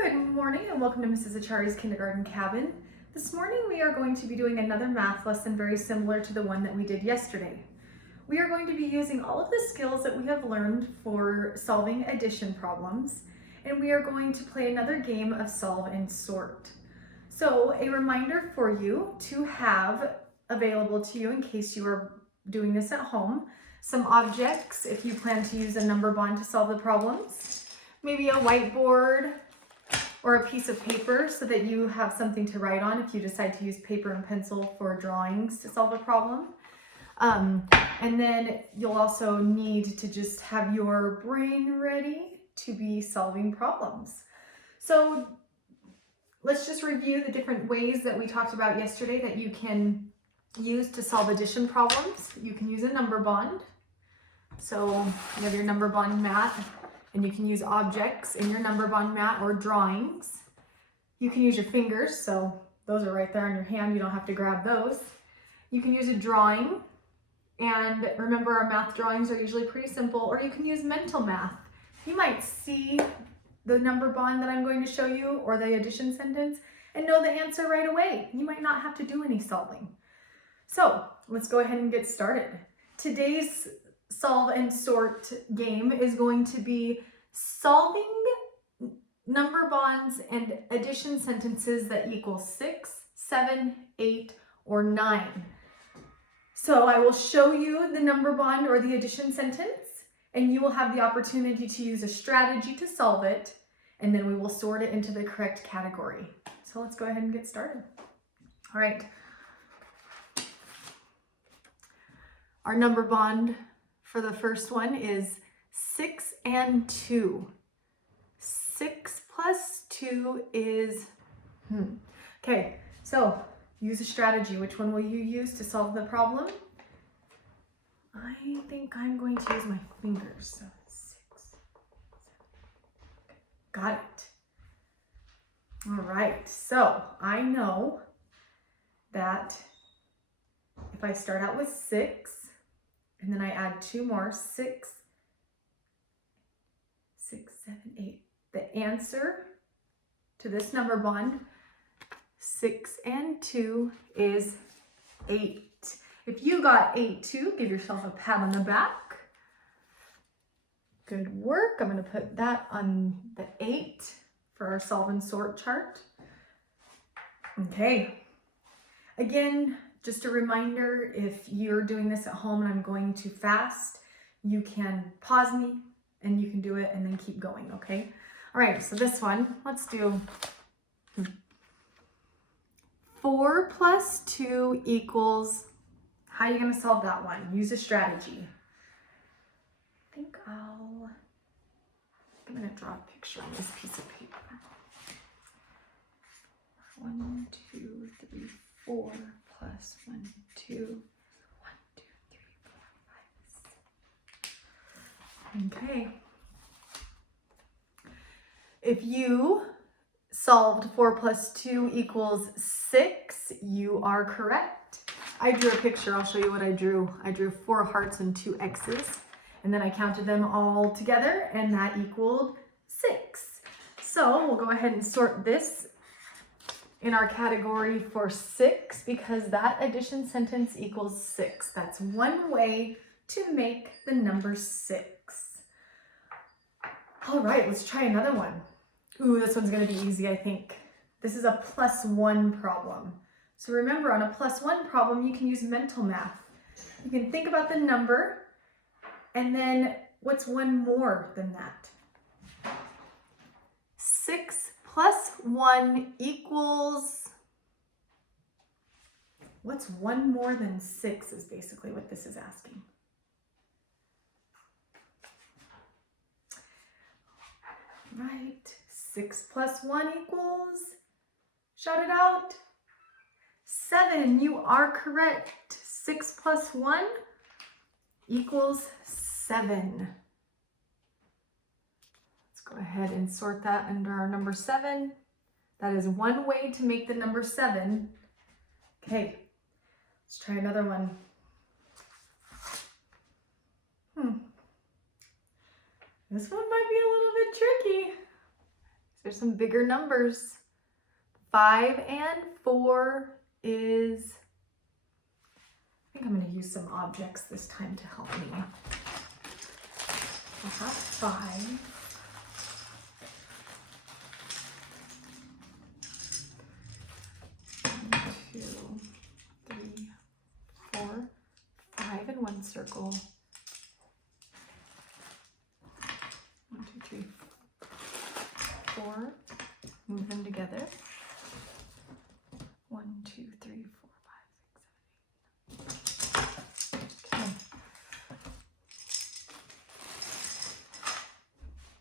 Good morning and welcome to Mrs. Achari's Kindergarten Cabin. This morning we are going to be doing another math lesson very similar to the one that we did yesterday. We are going to be using all of the skills that we have learned for solving addition problems, and we are going to play another game of solve and sort. So a reminder for you to have available to you in case you are doing this at home, some objects if you plan to use a number bond to solve the problems, maybe a whiteboard, or a piece of paper so that you have something to write on if you decide to use paper and pencil for drawings to solve a problem. And then you'll also need to just have your brain ready to be solving problems. So let's just review the different ways that we talked about yesterday that you can use to solve addition problems. You can use a number bond. So you have your number bond mat, and you can use objects in your number bond mat or drawings. You can use your fingers, so those are right there on your hand, you don't have to grab those. You can use a drawing, and remember our math drawings are usually pretty simple, or you can use mental math. You might see the number bond that I'm going to show you or the addition sentence and know the answer right away. You might not have to do any solving. So let's go ahead and get started. Today's solve and sort game is going to be solving number bonds and addition sentences that equal 6, 7, 8, or 9. So I will show you the number bond or the addition sentence, and you will have the opportunity to use a strategy to solve it, and then we will sort it into the correct category. So let's go ahead and get started. All right. Our number bond for the first one is 6 and 2. 6 plus 2 is, Okay, so use a strategy. Which one will you use to solve the problem? I think I'm going to use my fingers. So 6, 7, got it. All right, so I know that if I start out with 6, and then I add 2 more, 6, 7, 8. The answer to this number bond, 6 and 2, is 8. If you got 8 too, give yourself a pat on the back. Good work. I'm going to put that on the 8 for our solve and sort chart. Okay. Again, just a reminder, if you're doing this at home and I'm going too fast, you can pause me and you can do it and then keep going, okay? All right, so this one, let's do 4 plus 2 equals, how are you gonna solve that one? Use a strategy. I'm gonna draw a picture on this piece of paper. 1, 2, 3, 4 plus 1, 2, 1, 2, 3, 4, 5, 6. Okay. If you solved 4 plus 2 equals 6, you are correct. I drew a picture. I'll show you what I drew. I drew 4 hearts and 2 X's, and then I counted them all together, and that equaled 6. So we'll go ahead and sort this in our category for 6 because that addition sentence equals 6. That's one way to make the number 6. All right, let's try another one. Ooh, this one's gonna be easy, I think. This is a +1 problem. So remember, on a +1 problem, you can use mental math. You can think about the number, and then what's one more than that? 6 plus 1 equals, what's one more than 6 is basically what this is asking. Right, 6 plus 1 equals, shout it out, 7. You are correct. 6 plus 1 equals 7. Let's go ahead and sort that under our number 7. That is one way to make the number 7. Okay, let's try another one. This one might be a little bit tricky. There's some bigger numbers. 5 and 4 is, I think I'm going to use some objects this time to help me. I'll have 5. In one circle. 1, 2, 3, 4. Move them together. 1, 2, 3, 4, 5, 6, 7, 8. Okay.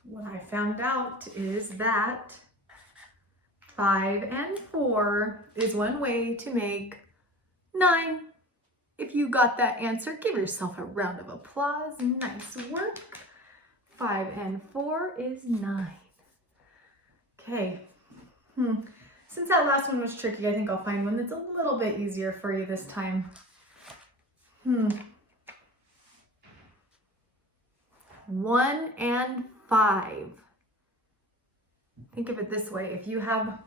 What I found out is that 5 and 4 is one way to make 9. If you got that answer, give yourself a round of applause. Nice work. 5 and 4 is 9. Okay. Since that last one was tricky, I think I'll find one that's a little bit easier for you this time. 1 and 5. Think of it this way. If you have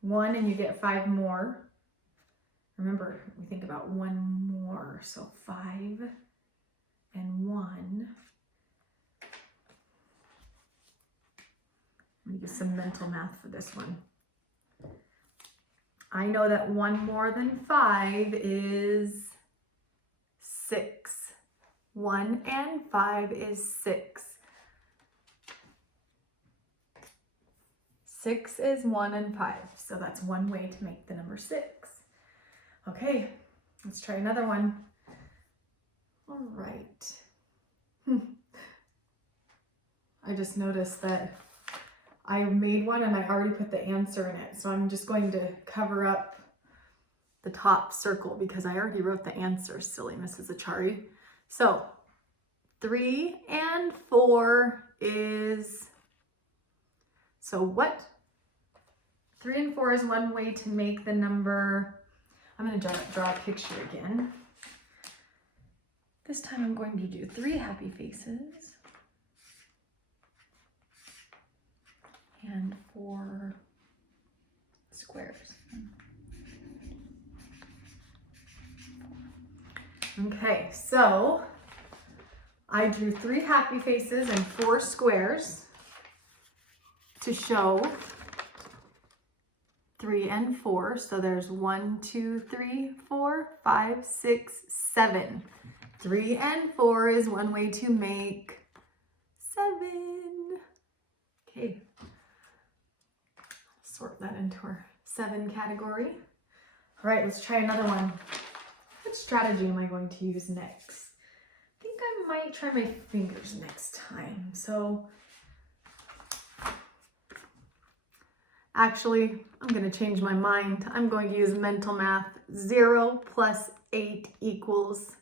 1 and you get 5 more, remember, we think about 1 more, so 5 and 1. I'm going to use some mental math for this one. I know that 1 more than 5 is 6. 1 and 5 is 6. 6 is 1 and 5, so that's one way to make the number 6. Okay, let's try another one. All right. I just noticed that I made one and I already put the answer in it. So I'm just going to cover up the top circle because I already wrote the answer, silly Mrs. Achari. So 3 and 4 is, so what? 3 and 4 is one way to make the number, I'm going to draw a picture again. This time I'm going to do 3 happy faces and 4 squares. Okay, so I drew 3 happy faces and 4 squares to show 3 and 4. So there's 1, 2, 3, 4, 5, 6, 7. 3 and 4 is one way to make 7. Okay, sort that into our 7 category. All right, let's try another one. What strategy am I going to use next? I think I might try my fingers next time. So actually, I'm going to change my mind. I'm going to use mental math. 0 plus 8 equals,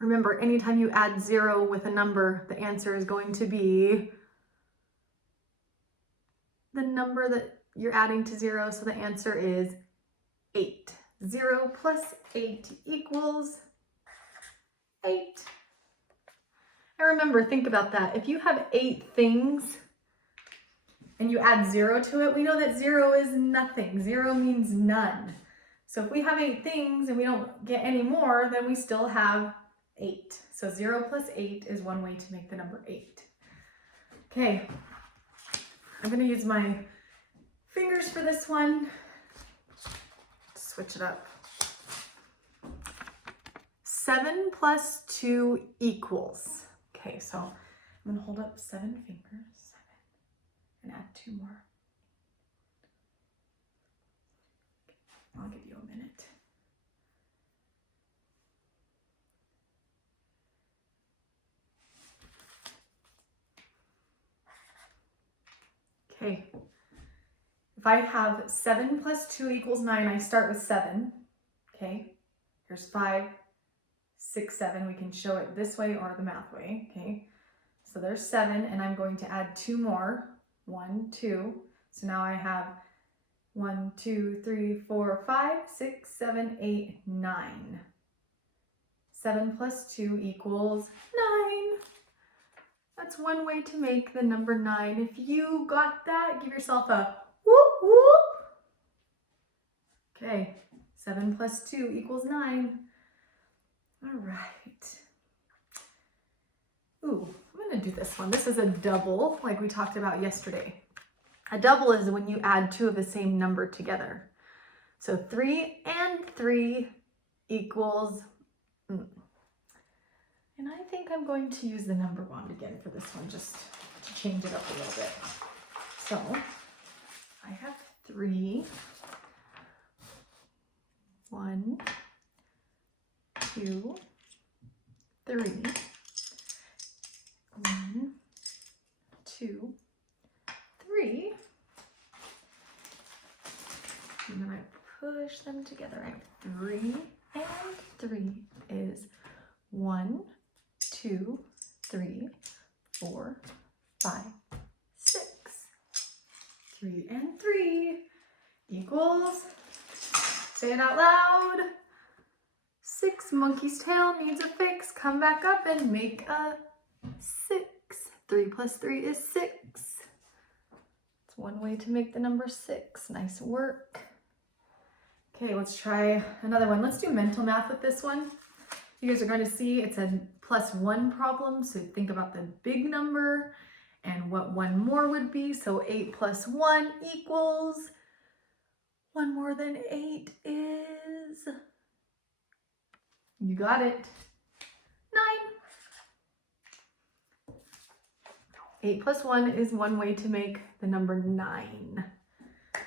remember, anytime you add 0 with a number, the answer is going to be the number that you're adding to 0. So the answer is 8. 0 plus 8 equals 8. And remember, think about that. If you have 8 things and you add 0 to it, we know that 0 is nothing. 0 means none. So if we have 8 things and we don't get any more, then we still have 8. So 0 plus 8 is one way to make the number 8. Okay, I'm going to use my fingers for this one. Switch it up. 7 plus 2 equals. Okay, so I'm going to hold up 7 fingers, 7, and add 2 more. I'll give you a minute. Okay, if I have 7 plus 2 equals 9, I start with 7. Okay, here's 5, 6, 7. We can show it this way or the math way. Okay, so there's 7, and I'm going to add 2 more. 1, 2. So now I have 1, 2, 3, 4, 5, 6, 7, 8, 9. 7 plus 2 equals 9. That's one way to make the number 9. If you got that, give yourself a whoop whoop. Okay, 7 plus 2 equals 9. All right. Ooh, I'm gonna do this one. This is a double, like we talked about yesterday. A double is when you add 2 of the same number together. So 3 and 3 equals, and I think I'm going to use the number bond again for this one, just to change it up a little bit. So I have 3, 1, 2, 3, 1, 2, 3, and then I push them together. I have 3 and 3 is 1, 2, 3, 4, 5, 6. 3 and 3 equals, say it out loud, 6. Monkey's tail needs a fix. Come back up and make a 6. 3 plus 3 is 6. It's one way to make the number 6. Nice work. Okay, let's try another one. Let's do mental math with this one. You guys are going to see it's a +1 problem, so think about the big number and what one more would be. So 8 plus 1 equals, 1 more than 8 is, you got it, 9. 8 plus 1 is one way to make the number 9.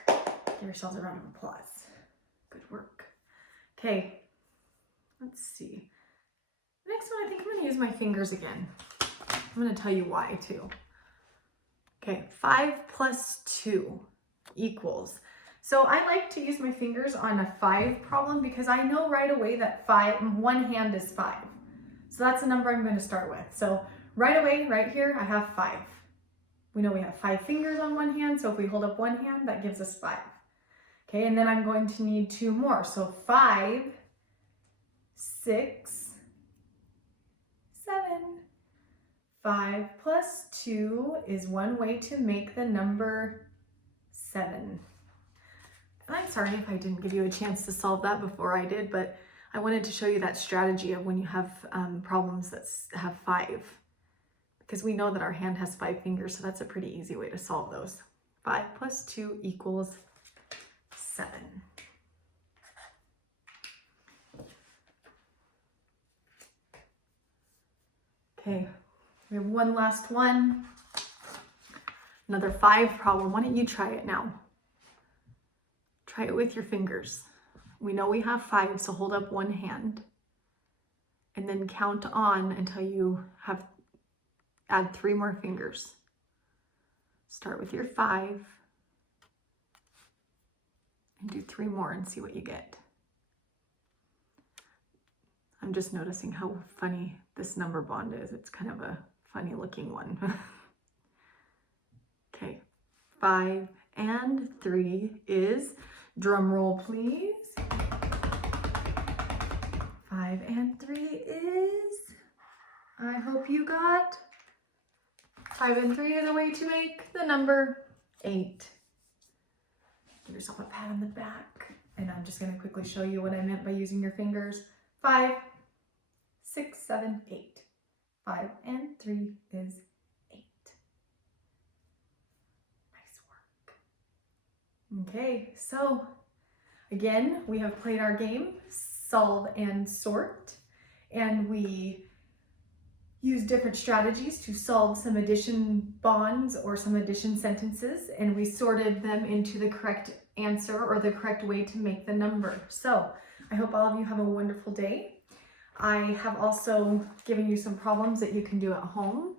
Give yourselves a round of applause. Good work. Okay, let's see. Next one, I think I'm going to use my fingers again. I'm going to tell you why too. Okay, 5 plus 2 equals. So I like to use my fingers on a 5 problem because I know right away that 5, one hand is 5. So that's the number I'm going to start with. So right away, right here, I have 5. We know we have 5 fingers on one hand, so if we hold up one hand, that gives us 5. Okay, and then I'm going to need 2 more. So 5, 6, 7. 5 plus 2 is one way to make the number 7. And I'm sorry if I didn't give you a chance to solve that before I did, but I wanted to show you that strategy of when you have problems that have 5. Because we know that our hand has 5 fingers, so that's a pretty easy way to solve those. 5 plus 2 equals 7. Okay, we have one last one. Another 5 problem. Why don't you try it now? Try it with your fingers. We know we have 5, so hold up one hand. And then count on until you add 3 more fingers. Start with your 5 and do 3 more and see what you get. I'm just noticing how funny this number bond is. It's kind of a funny looking one. Okay, 5 and 3 is, drum roll please. 5 and 3 is, I hope you got, 5 and 3 is a way to make the number 8. Give yourself a pat on the back. And I'm just going to quickly show you what I meant by using your fingers. 5, 6, 7, 8. 5 and 3 is 8. Nice work. Okay, so again, we have played our game, Solve and Sort, and we use different strategies to solve some addition bonds or some addition sentences, and we sorted them into the correct answer or the correct way to make the number. So I hope all of you have a wonderful day. I have also given you some problems that you can do at home.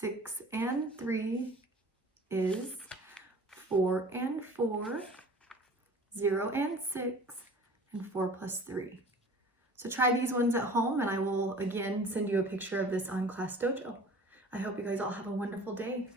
6 and 3 is 4 and 4, 0 and 6, and 4 plus 3. So try these ones at home, and I will again send you a picture of this on Class Dojo. I hope you guys all have a wonderful day.